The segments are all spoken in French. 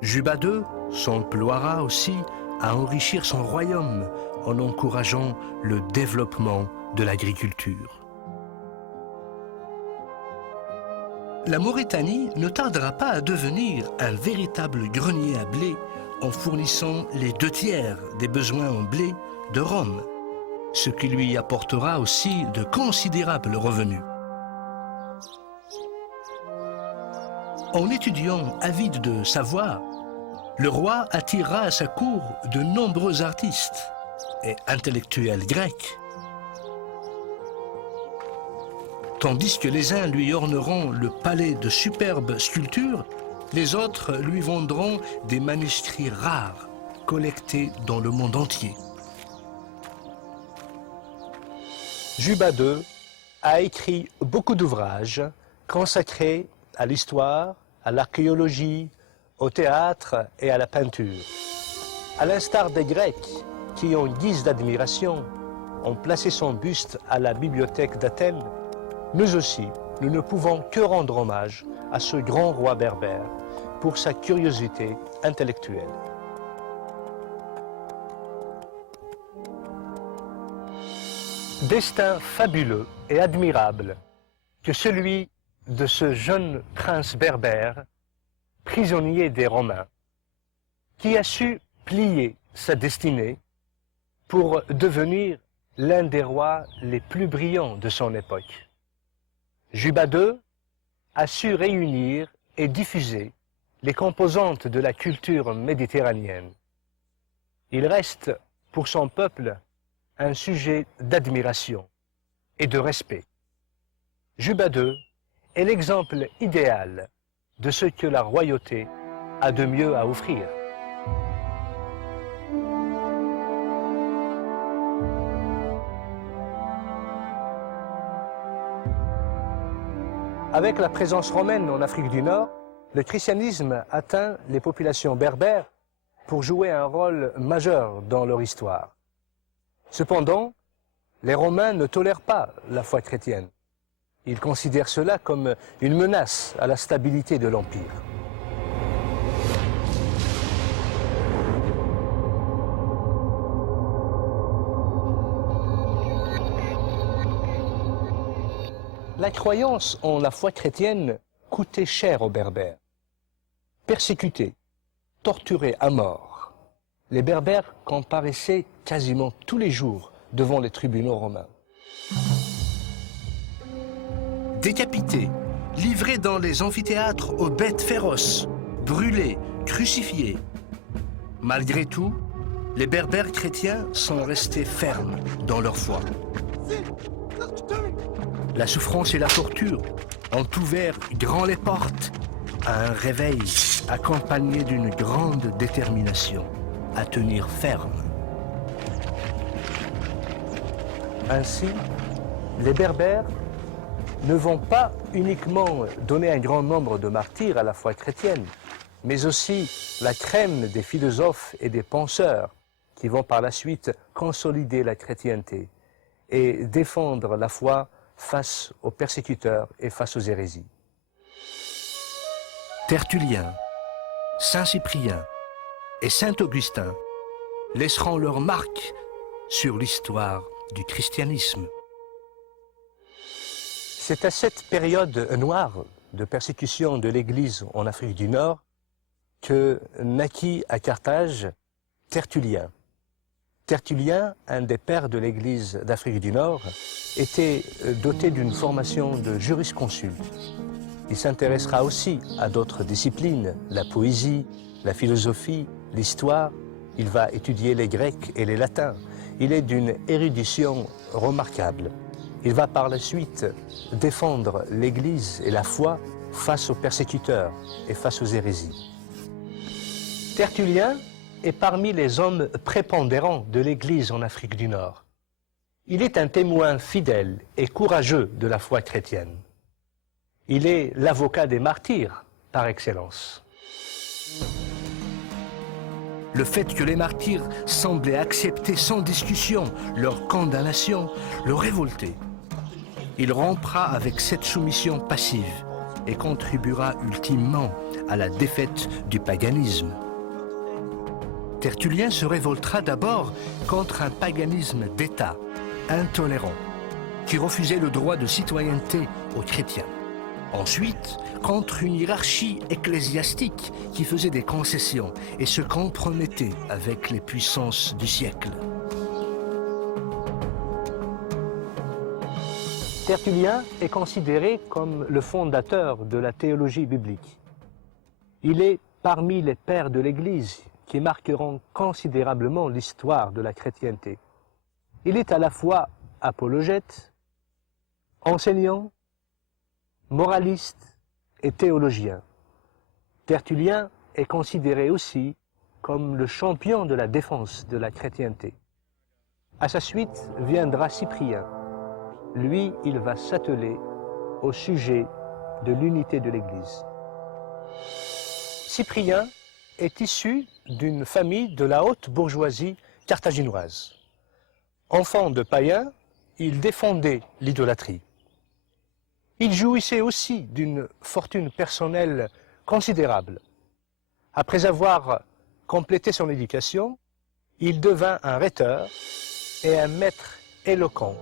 Juba II s'emploiera aussi à enrichir son royaume en encourageant le développement de l'agriculture. La Mauritanie ne tardera pas à devenir un véritable grenier à blé en fournissant les 2/3 des besoins en blé de Rome, ce qui lui apportera aussi de considérables revenus. En étudiant avide de savoir, le roi attirera à sa cour de nombreux artistes et intellectuels grecs, tandis que les uns lui orneront le palais de superbes sculptures, les autres lui vendront des manuscrits rares collectés dans le monde entier. Juba II a écrit beaucoup d'ouvrages consacrés à l'histoire, à l'archéologie, au théâtre et à la peinture. À l'instar des Grecs qui, en guise d'admiration, ont placé son buste à la bibliothèque d'Athènes, nous aussi, nous ne pouvons que rendre hommage à ce grand roi berbère pour sa curiosité intellectuelle. Destin fabuleux et admirable que celui de ce jeune prince berbère, prisonnier des Romains, qui a su plier sa destinée pour devenir l'un des rois les plus brillants de son époque. Juba II a su réunir et diffuser les composantes de la culture méditerranéenne. Il reste pour son peuple un sujet d'admiration et de respect. Juba II est l'exemple idéal de ce que la royauté a de mieux à offrir. Avec la présence romaine en Afrique du Nord, le christianisme atteint les populations berbères pour jouer un rôle majeur dans leur histoire. Cependant, les Romains ne tolèrent pas la foi chrétienne. Ils considèrent cela comme une menace à la stabilité de l'Empire. La croyance en la foi chrétienne coûtait cher aux Berbères. Persécutés, torturés à mort, les Berbères comparaissaient quasiment tous les jours devant les tribunaux romains. Décapités, livrés dans les amphithéâtres aux bêtes féroces, brûlés, crucifiés. Malgré tout, les Berbères chrétiens sont restés fermes dans leur foi. La souffrance et la torture ont ouvert grand les portes à un réveil accompagné d'une grande détermination à tenir ferme. Ainsi, les Berbères ne vont pas uniquement donner un grand nombre de martyrs à la foi chrétienne, mais aussi la crème des philosophes et des penseurs qui vont par la suite consolider la chrétienté et défendre la foi face aux persécuteurs et face aux hérésies. Tertullien, Saint-Cyprien et Saint-Augustin laisseront leur marque sur l'histoire du christianisme. C'est à cette période noire de persécution de l'Église en Afrique du Nord que naquit à Carthage Tertullien. Tertullien, un des pères de l'Église d'Afrique du Nord, était doté d'une formation de jurisconsulte. Il s'intéressera aussi à d'autres disciplines, la poésie, la philosophie, l'histoire. Il va étudier les Grecs et les Latins. Il est d'une érudition remarquable. Il va par la suite défendre l'Église et la foi face aux persécuteurs et face aux hérésies. Tertullien est parmi les hommes prépondérants de l'Église en Afrique du Nord. Il est un témoin fidèle et courageux de la foi chrétienne. Il est l'avocat des martyrs par excellence. Le fait que les martyrs semblaient accepter sans discussion leur condamnation le révoltait. Il rompra avec cette soumission passive et contribuera ultimement à la défaite du paganisme. Tertullien se révoltera d'abord contre un paganisme d'État, intolérant, qui refusait le droit de citoyenneté aux chrétiens. Ensuite, contre une hiérarchie ecclésiastique qui faisait des concessions et se compromettait avec les puissances du siècle. Tertullien est considéré comme le fondateur de la théologie biblique. Il est parmi les pères de l'Église qui marqueront considérablement l'histoire de la chrétienté. Il est à la fois apologète, enseignant, moraliste et théologien. Tertullien est considéré aussi comme le champion de la défense de la chrétienté. À sa suite viendra Cyprien. Lui, il va s'atteler au sujet de l'unité de l'Église. Cyprien est issu d'une famille de la haute bourgeoisie carthaginoise. Enfant de païens, il défendait l'idolâtrie. Il jouissait aussi d'une fortune personnelle considérable. Après avoir complété son éducation, il devint un rhéteur et un maître éloquent,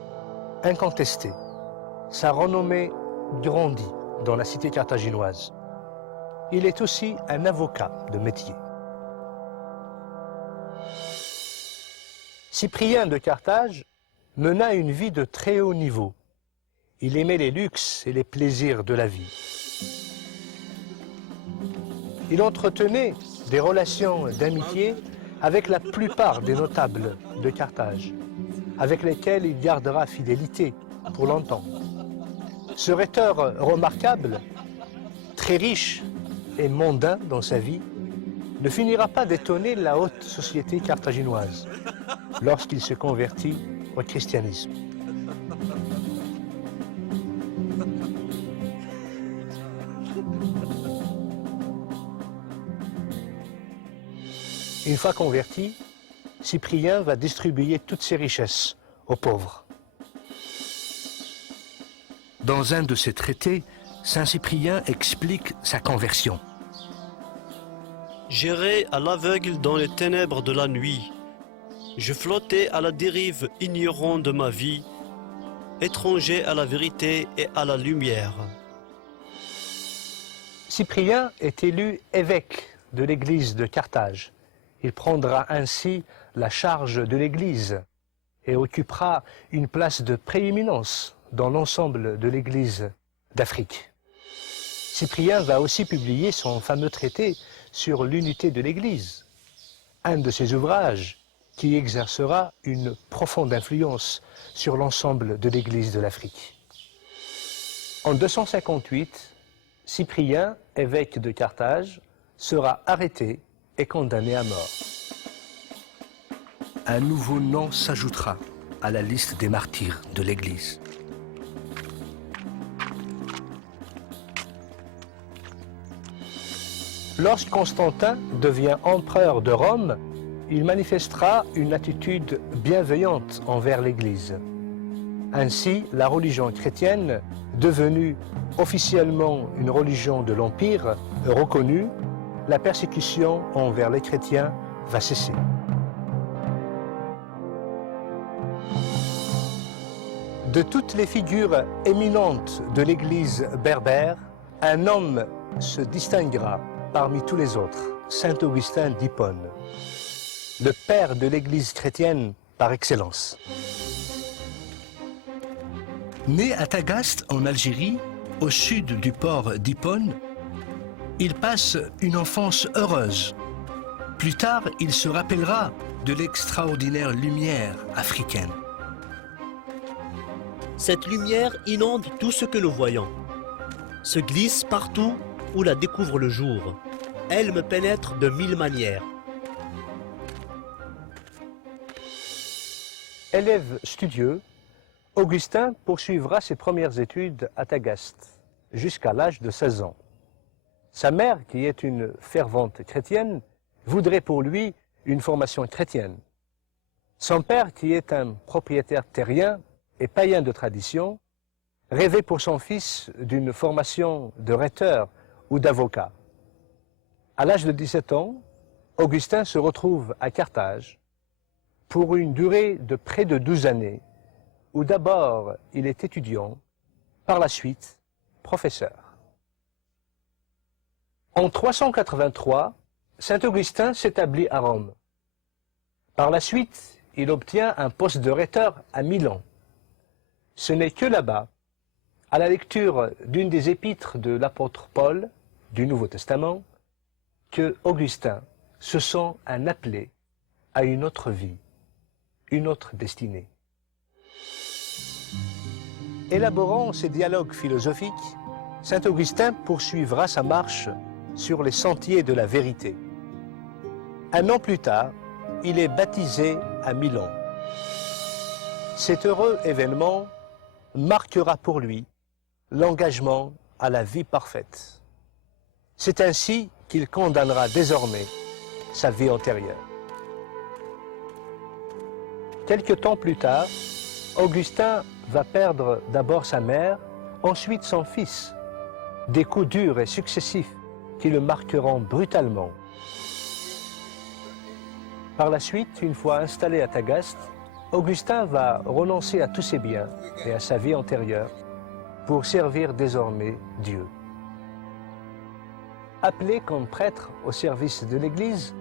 incontesté. Sa renommée grandit dans la cité carthaginoise. Il est aussi un avocat de métier. Cyprien de Carthage mena une vie de très haut niveau. Il aimait les luxes et les plaisirs de la vie. Il entretenait des relations d'amitié avec la plupart des notables de Carthage, avec lesquels il gardera fidélité pour longtemps. Ce rhéteur remarquable, très riche et mondain dans sa vie, ne finira pas d'étonner la haute société carthaginoise lorsqu'il se convertit au christianisme. Une fois converti, Cyprien va distribuer toutes ses richesses aux pauvres. Dans un de ses traités, Saint Cyprien explique sa conversion. J'errais à l'aveugle dans les ténèbres de la nuit. Je flottais à la dérive, ignorant de ma vie, étranger à la vérité et à la lumière. Cyprien est élu évêque de l'église de Carthage. Il prendra ainsi la charge de l'église et occupera une place de prééminence dans l'ensemble de l'église d'Afrique. Cyprien va aussi publier son fameux traité sur l'unité de l'Église, un de ses ouvrages qui exercera une profonde influence sur l'ensemble de l'Église de l'Afrique. En 258, Cyprien, évêque de Carthage, sera arrêté et condamné à mort. Un nouveau nom s'ajoutera à la liste des martyrs de l'Église. Lorsque Constantin devient empereur de Rome, il manifestera une attitude bienveillante envers l'Église. Ainsi, la religion chrétienne, devenue officiellement une religion de l'Empire reconnue, la persécution envers les chrétiens va cesser. De toutes les figures éminentes de l'Église berbère, un homme se distinguera parmi tous les autres, Saint Augustin d'Hippone, le père de l'Église chrétienne par excellence. Né à Tagaste, en Algérie, au sud du port d'Hippone, il passe une enfance heureuse. Plus tard, il se rappellera de l'extraordinaire lumière africaine. Cette lumière inonde tout ce que nous voyons, se glisse partout où la découvre le jour. Elle me pénètre de 1000 manières. Élève studieux, Augustin poursuivra ses premières études à Tagaste, jusqu'à l'âge de 16 ans. Sa mère, qui est une fervente chrétienne, voudrait pour lui une formation chrétienne. Son père, qui est un propriétaire terrien et païen de tradition, rêvait pour son fils d'une formation de rhéteur ou d'avocat. À l'âge de 17 ans, Augustin se retrouve à Carthage pour une durée de près de 12 années, où d'abord il est étudiant, par la suite professeur. En 383, saint Augustin s'établit à Rome. Par la suite, il obtient un poste de rhéteur à Milan. Ce n'est que là-bas, à la lecture d'une des épîtres de l'apôtre Paul du Nouveau Testament, que Augustin se sent un appelé à une autre vie, une autre destinée. Élaborant ses dialogues philosophiques, saint Augustin poursuivra sa marche sur les sentiers de la vérité. Un an plus tard, il est baptisé à Milan. Cet heureux événement marquera pour lui l'engagement à la vie parfaite. C'est ainsi qu'il condamnera désormais sa vie antérieure. Quelque temps plus tard, Augustin va perdre d'abord sa mère, ensuite son fils, des coups durs et successifs qui le marqueront brutalement. Par la suite, une fois installé à Tagaste, Augustin va renoncer à tous ses biens et à sa vie antérieure pour servir désormais Dieu. Appelé comme prêtre au service de l'Église,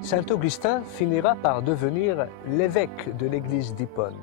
saint Augustin finira par devenir l'évêque de l'Église d'Hippone.